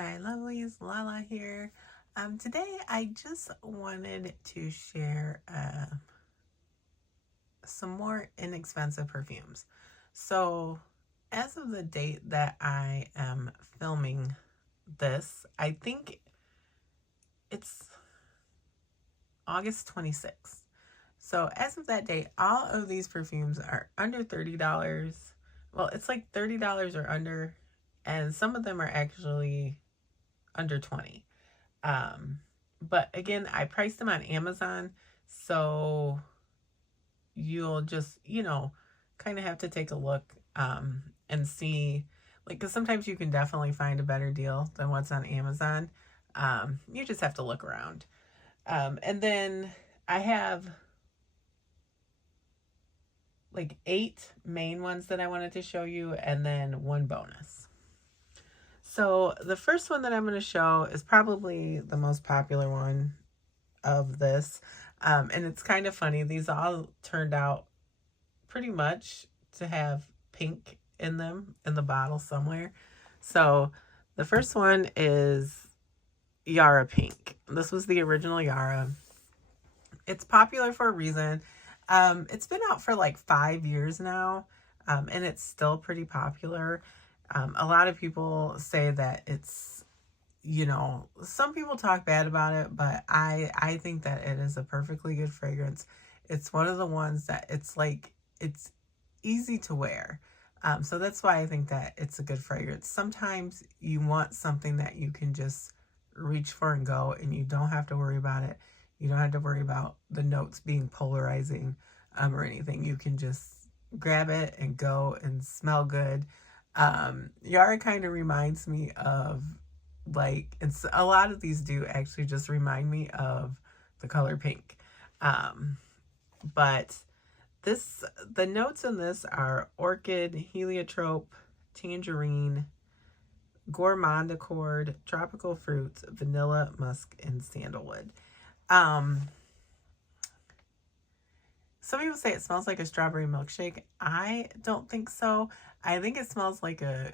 Hi, lovelies, Lala here. Today I just wanted to share some more inexpensive perfumes. So, as of the date that I am filming this, I think it's August 26th. So, as of that date, all of these perfumes are under $30. Well, it's like $30 or under, and some of them are actually under 20. But again, I priced them on Amazon, so you'll just, kind of have to take a look and see, like, because sometimes you can definitely find a better deal than what's on Amazon. You just have to look around. And then I have like 8 main ones that I wanted to show you, and then one bonus. So the first one that I'm going to show is probably the most popular one of this. And it's kind of funny. These all turned out pretty much to have pink in them in the bottle somewhere. So the first one is Yara Pink. This was the original Yara. It's popular for a reason. It's been out for like 5 years now, and it's still pretty popular. A lot of people say that it's, some people talk bad about it, but I think that it is a perfectly good fragrance. It's one of the ones that it's easy to wear. So that's why I think that it's a good fragrance. Sometimes you want something that you can just reach for and go, and you don't have to worry about it. You don't have to worry about the notes being polarizing or anything. You can just grab it and go and smell good. Yara kind of reminds me of, like, it's a lot of these do actually just remind me of the color pink. But the notes in this are orchid, heliotrope, tangerine, gourmand accord, tropical fruits, vanilla, musk, and sandalwood. Some people say it smells like a strawberry milkshake. I don't think so. I think it smells like a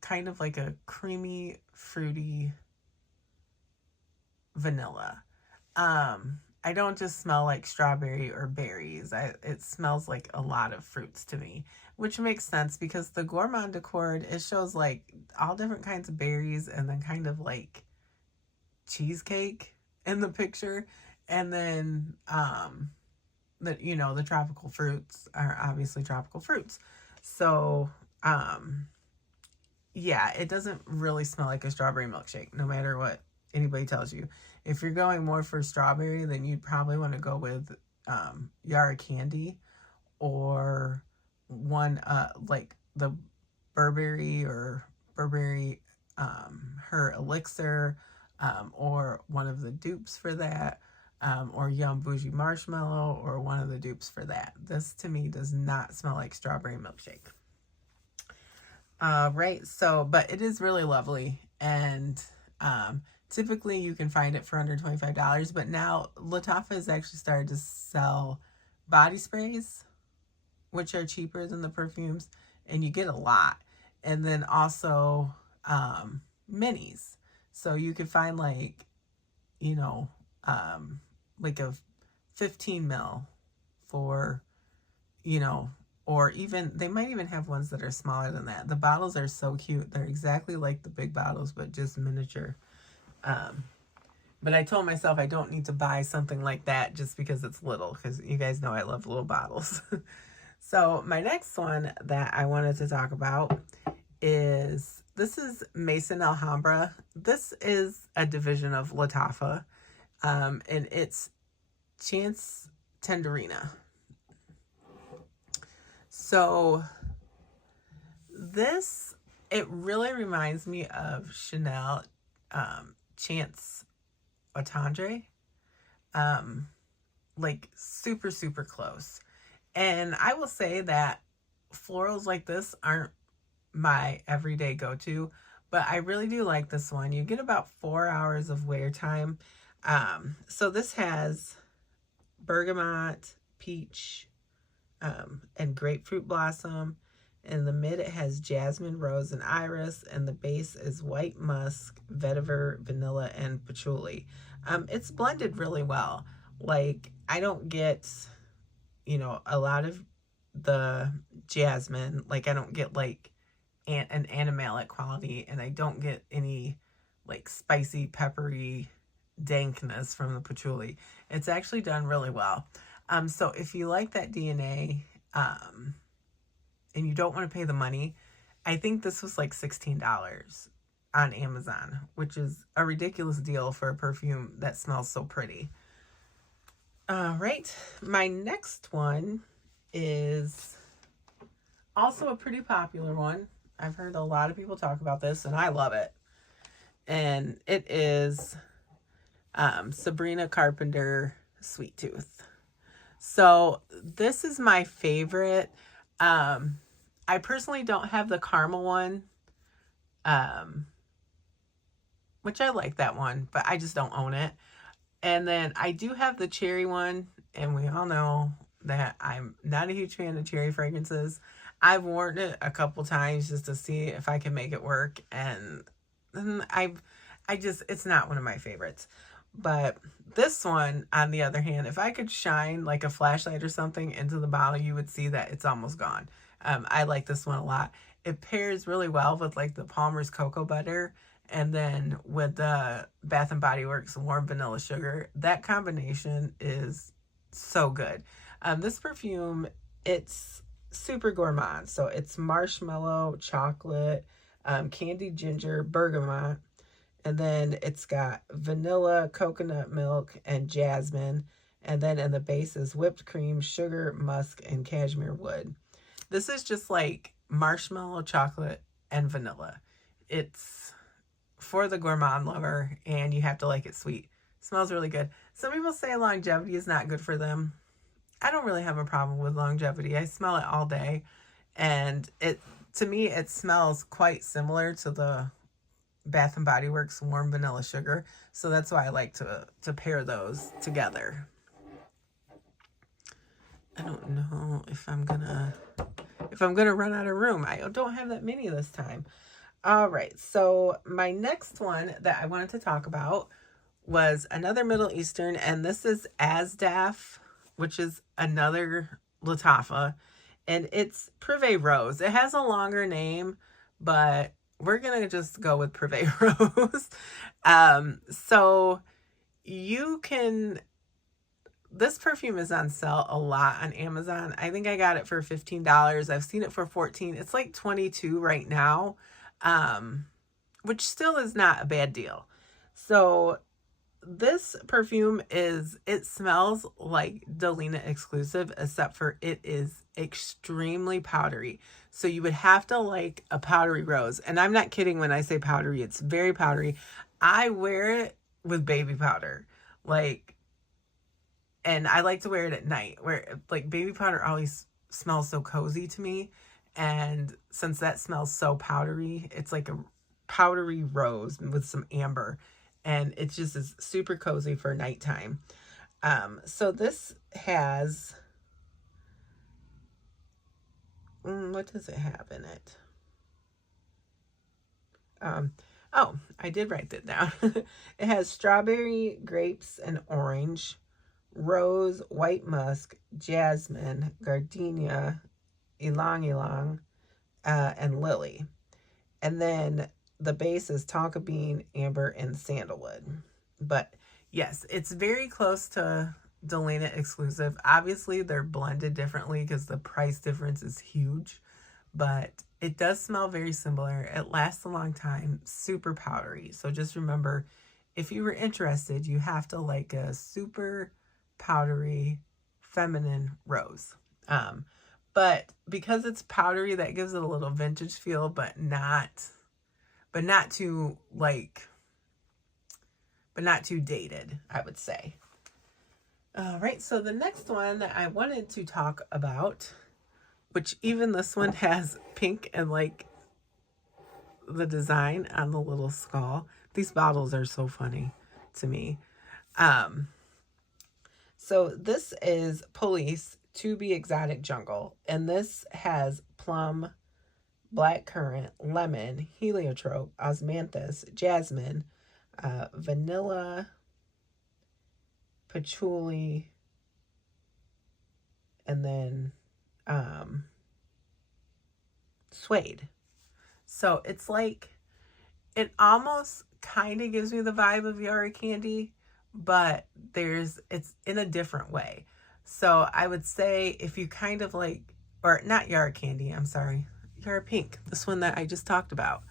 kind of like a creamy, fruity vanilla. I don't just smell like strawberry or berries. It smells like a lot of fruits to me, which makes sense because the gourmand accord, it shows like all different kinds of berries and then kind of like cheesecake in the picture. And then the tropical fruits are obviously tropical fruits. So yeah, it doesn't really smell like a strawberry milkshake, no matter what anybody tells you. If you're going more for strawberry, then you'd probably want to go with Yara Candy, or one like the Burberry her elixir, or one of the dupes for that, or Yum Bougie Marshmallow, or one of the dupes for that. This to me does not smell like strawberry milkshake. Right, so, but it is really lovely, and typically you can find it for under $25, but now Lattafa has actually started to sell body sprays, which are cheaper than the perfumes, and you get a lot. And then also minis. So you can find like a 15 mil for, or even, they might even have ones that are smaller than that. The bottles are so cute. They're exactly like the big bottles, but just miniature. But I told myself I don't need to buy something like that just because it's little, because you guys know I love little bottles. So my next one that I wanted to talk about this is Maison Alhambra. This is a division of Lattafa, and it's Chance Tenderina. So it really reminds me of Chanel Chance Attendre. Like super, super close. And I will say that florals like this aren't my everyday go-to, but I really do like this one. You get about 4 hours of wear time. So this has bergamot, peach, and grapefruit blossom, In the mid, it has jasmine, rose, and iris. And the base is white musk, vetiver, vanilla, and patchouli. It's blended really well. Like, I don't get, you know, a lot of the jasmine. Like, I don't get, like, an animalic quality. And I don't get any, like, spicy, peppery dankness from the patchouli. It's actually done really well. So if you like that DNA, and you don't want to pay the money, I think this was like $16 on Amazon, which is a ridiculous deal for a perfume that smells so pretty. All right, my next one is also a pretty popular one. I've heard a lot of people talk about this, and I love it. And it is Sabrina Carpenter Sweet Tooth. So this is my favorite. I personally don't have the caramel one, which I like that one, but I just don't own it. And then I do have the cherry one, and we all know that I'm not a huge fan of cherry fragrances. I've worn it a couple times just to see if I can make it work, and it's not one of my favorites. But this one, on the other hand, if I could shine like a flashlight or something into the bottle, you would see that it's almost gone. I like this one a lot. It pairs really well with like the Palmer's Cocoa Butter, and then with the Bath and Body Works Warm Vanilla Sugar. That combination is so good. This perfume, it's super gourmand. So it's marshmallow, chocolate, candied ginger, bergamot. And then it's got vanilla, coconut milk, and jasmine. And then in the base is whipped cream, sugar, musk, and cashmere wood. This is just like marshmallow, chocolate, and vanilla. It's for the gourmand lover, and you have to like it sweet. It smells really good. Some people say longevity is not good for them. I don't really have a problem with longevity. I smell it all day. And to me, it smells quite similar to the Bath and Body Works Warm Vanilla Sugar. So that's why I like to pair those together. I don't know if I'm gonna run out of room. I don't have that many this time. All right, so my next one that I wanted to talk about was another Middle Eastern, and this is Asdaaf, which is another Lattafa, and it's Privé Rose. It has a longer name, but we're gonna just go with Privé Rose. So you can. This perfume is on sale a lot on Amazon. I think I got it for $15. I've seen it for $14. It's like $22 right now, which still is not a bad deal. So this perfume it smells like Delilah exclusive, except for it is extremely powdery. So you would have to like a powdery rose. And I'm not kidding when I say powdery. It's very powdery. I wear it with baby powder. And I like to wear it at night, where like baby powder always smells so cozy to me. And since that smells so powdery, it's like a powdery rose with some amber. And it just is super cozy for nighttime. So this has, what does it have in it? Oh, I did write that down. It has strawberry, grapes, and orange, rose, white musk, jasmine, gardenia, ylang ylang, and lily. And then the base is tonka bean, amber, and sandalwood. But yes, it's very close to Delilah exclusive. Obviously, they're blended differently because the price difference is huge. But it does smell very similar. It lasts a long time. Super powdery. So just remember, if you were interested, you have to like a super powdery feminine rose. But because it's powdery, that gives it a little vintage feel, but not too dated, I would say. All right, so the next one that I wanted to talk about, which even this one has pink and like the design on the little skull. These bottles are so funny to me. So this is Police To Be Exotic Jungle, and this has plum, blackcurrant, lemon, heliotrope, osmanthus, jasmine, vanilla, patchouli, and then suede. So it's like, it almost kind of gives me the vibe of Yara candy, but it's in a different way. So I would say if you kind of like, or not Yara candy, I'm sorry, Yara pink, this one that I just talked about.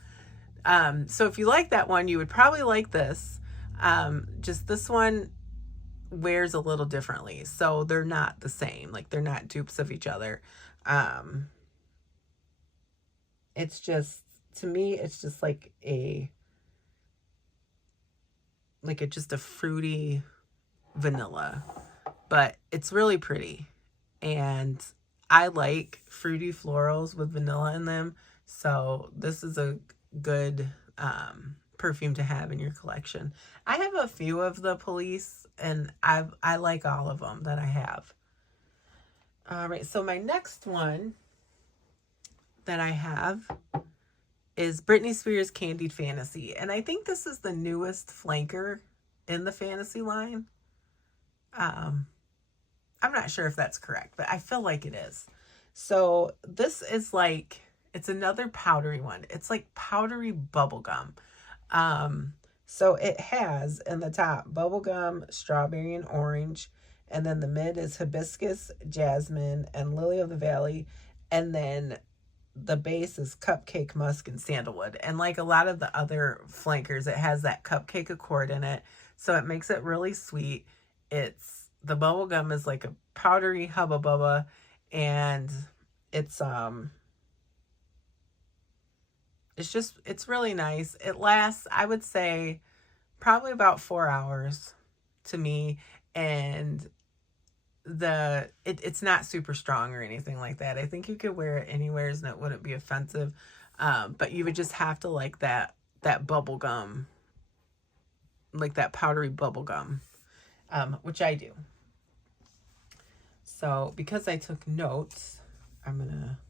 So if you like that one, you would probably like this. Just this one wears a little differently, so they're not the same, like they're not dupes of each other. It's just, to me, it's just like just a fruity vanilla, but it's really pretty, and I like fruity florals with vanilla in them, so this is a good perfume to have in your collection. I have a few of the Police, and I like all of them that I have. All right, so my next one that I have is Britney Spears Candied Fantasy, and I think this is the newest flanker in the Fantasy line. I'm not sure if that's correct, but I feel like it is. So this is like, it's another powdery one. It's like powdery bubblegum. So it has in the top bubblegum, strawberry, and orange. And then the mid is hibiscus, jasmine, and lily of the valley. And then the base is cupcake, musk, and sandalwood. And like a lot of the other flankers, it has that cupcake accord in it. So it makes it really sweet. The bubblegum is like a powdery hubba bubba. And it's really nice. It lasts, I would say, probably about 4 hours to me. And it's not super strong or anything like that. I think you could wear it anywhere and it wouldn't be offensive. But you would just have to like that bubble gum, like that powdery bubble gum, which I do. So because I took notes, and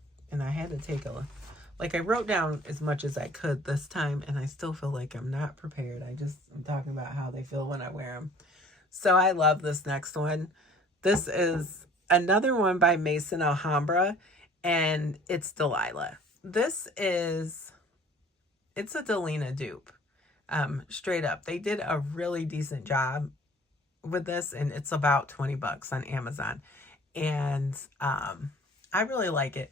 I had to take I wrote down as much as I could this time, and I still feel like I'm not prepared. I'm talking about how they feel when I wear them. So I love this next one. This is another one by Maison Alhambra, and it's Delilah. It's a Delilah dupe. Straight up. They did a really decent job with this, and it's about $20 on Amazon. And I really like it.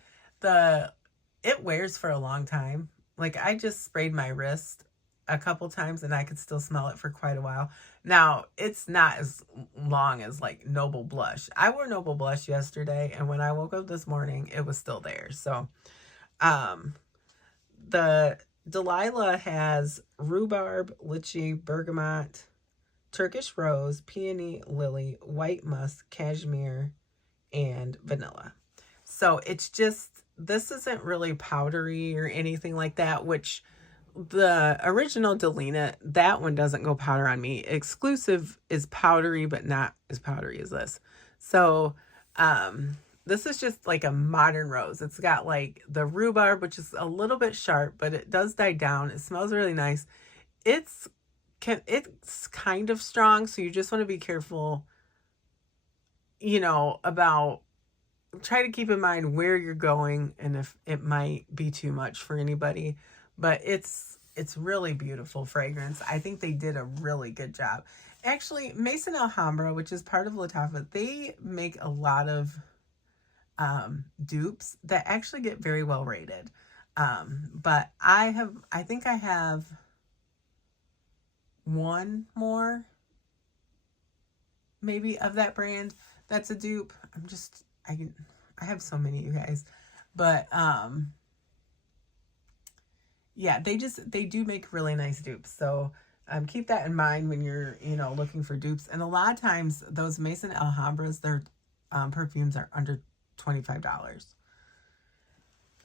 It wears for a long time. Like, I just sprayed my wrist a couple times and I could still smell it for quite a while. Now, it's not as long as like Noble Blush. I wore Noble Blush yesterday, and when I woke up this morning, it was still there. So, the Delilah has rhubarb, lychee, bergamot, Turkish rose, peony, lily, white musk, cashmere, and vanilla. So it's just, this isn't really powdery or anything like that, which the original Delilah, that one doesn't go powder on me. Exclusive is powdery, but not as powdery as this. So this is just like a modern rose. It's got like the rhubarb, which is a little bit sharp, but it does die down. It smells really nice. It's kind of strong, so you just want to be careful, about, try to keep in mind where you're going and if it might be too much for anybody. But it's really beautiful fragrance. I think they did a really good job. Actually, Maison Alhambra, which is part of Lattafa, they make a lot of dupes that actually get very well rated. But I think I have one more maybe of that brand that's a dupe. I have so many, you guys. But yeah, they do make really nice dupes. So keep that in mind when you're, looking for dupes. And a lot of times those Maison Alhambras, their perfumes are under $25.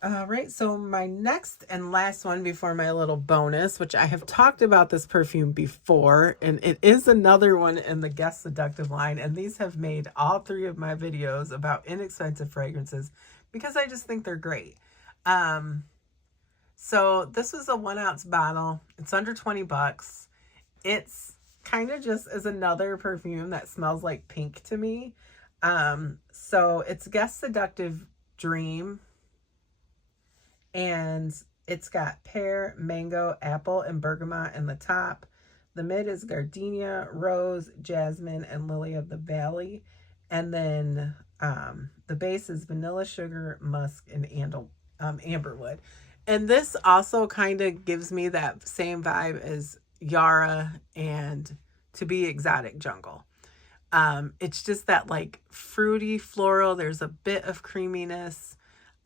All right, so my next and last one before my little bonus, which I have talked about this perfume before, and it is another one in the Guess Seductive line, and these have made all 3 of my videos about inexpensive fragrances because I just think they're great. So this was a 1 ounce bottle. It's under 20 bucks. It's kind of just is another perfume that smells like pink to me. So it's Guess Seductive Dream. And it's got pear, mango, apple, and bergamot in the top. The mid is gardenia, rose, jasmine, and lily of the valley. And then the base is vanilla, sugar, musk, and amberwood. And this also kind of gives me that same vibe as Yara and To Be Exotic Jungle. It's just that like fruity floral. There's a bit of creaminess.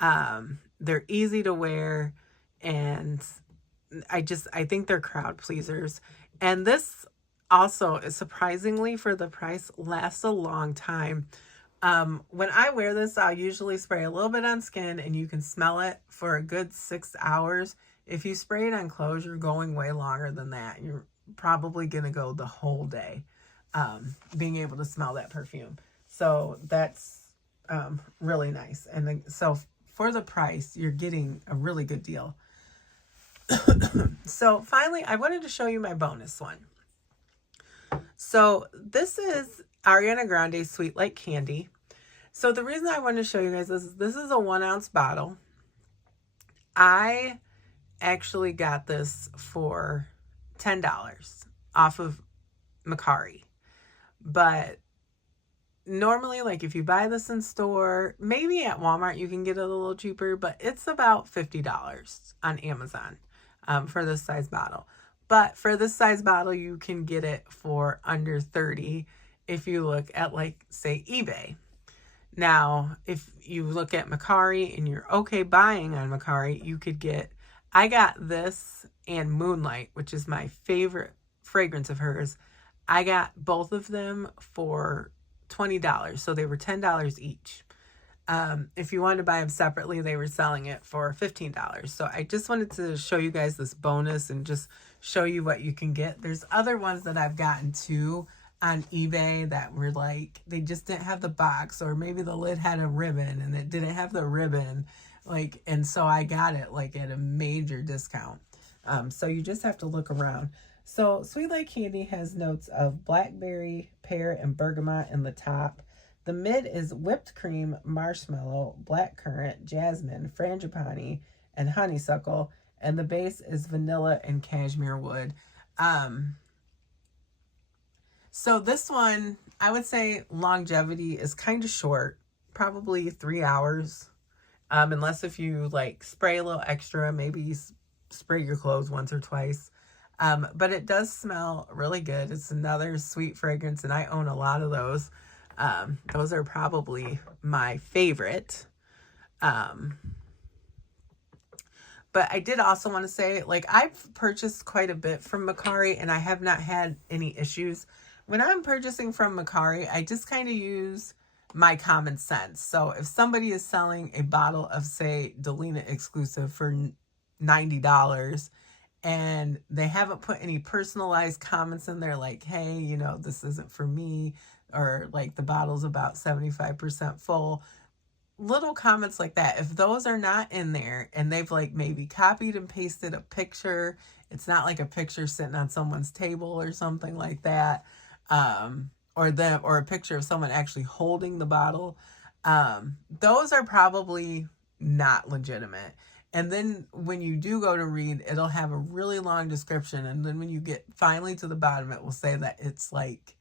They're easy to wear, and I think they're crowd pleasers. And this also is surprisingly for the price lasts a long time. When I wear this, I'll usually spray a little bit on skin and you can smell it for a good 6 hours. If you spray it on clothes, you're going way longer than that. You're probably going to go the whole day being able to smell that perfume. So that's really nice. And then, so for the price, you're getting a really good deal. So finally, I wanted to show you my bonus one. So this is Ariana Grande's Sweet Like Candy. So the reason I wanted to show you guys this is a 1 ounce bottle. I actually got this for $10 off of Mercari. But normally, like if you buy this in store, maybe at Walmart you can get it a little cheaper, but it's about $50 on Amazon for this size bottle. But for this size bottle, you can get it for under $30 if you look at, like, say, eBay. Now, if you look at Mercari and you're okay buying on Mercari, you could get, I got this and Moonlight, which is my favorite fragrance of hers. I got both of them for $20, so they were $10 each. If you wanted to buy them separately, they were selling it for $15. So I just wanted to show you guys this bonus and just show you what you can get. There's other ones that I've gotten too on eBay that were like, they just didn't have the box, or maybe the lid had a ribbon and it didn't have the ribbon. Like, and so I got it like at a major discount. So you just have to look around. So Sweet Like Candy has notes of blackberry, pear, and bergamot in the top. The mid is whipped cream, marshmallow, blackcurrant, jasmine, frangipani, and honeysuckle. And the base is vanilla and cashmere wood. So this one, I would say longevity is kind of short, probably 3 hours. Unless if you like spray a little extra, maybe spray your clothes once or twice. But it does smell really good. It's another sweet fragrance, and I own a lot of those. Those are probably my favorite. But I did also want to say, like, I've purchased quite a bit from Mercari, and I have not had any issues. When I'm purchasing from Mercari, I just kind of use my common sense. So if somebody is selling a bottle of, say, Delilah exclusive for $90, and they haven't put any personalized comments in there like, hey, you know, this isn't for me, or like the bottle's about 75% full, little comments like that, if those are not in there and they've like maybe copied and pasted a picture, it's not like a picture sitting on someone's table or something like that, or a picture of someone actually holding the bottle, those are probably not legitimate. And then when you do go to read, it'll have a really long description. And then when you get finally to the bottom, it will say that it's like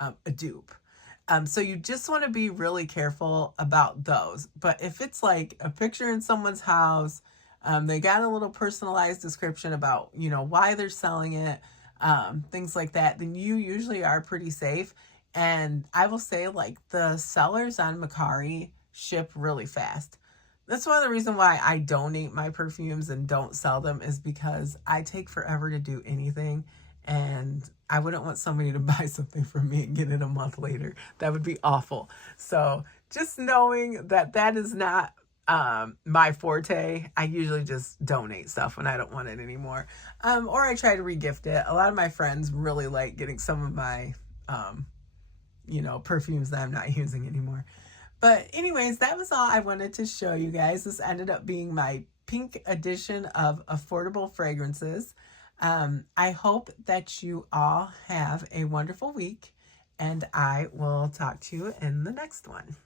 a dupe. So you just want to be really careful about those. But if it's like a picture in someone's house, they got a little personalized description about, you know, why they're selling it, things like that, then you usually are pretty safe. And I will say, like, the sellers on Mercari ship really fast. That's one of the reasons why I donate my perfumes and don't sell them, is because I take forever to do anything. And I wouldn't want somebody to buy something from me and get it a month later. That would be awful. So just knowing that that is not my forte, I usually just donate stuff when I don't want it anymore. Or I try to regift it. A lot of my friends really like getting some of my, you know, perfumes that I'm not using anymore. But anyways, that was all I wanted to show you guys. This ended up being my pink edition of affordable fragrances. I hope that you all have a wonderful week, and I will talk to you in the next one.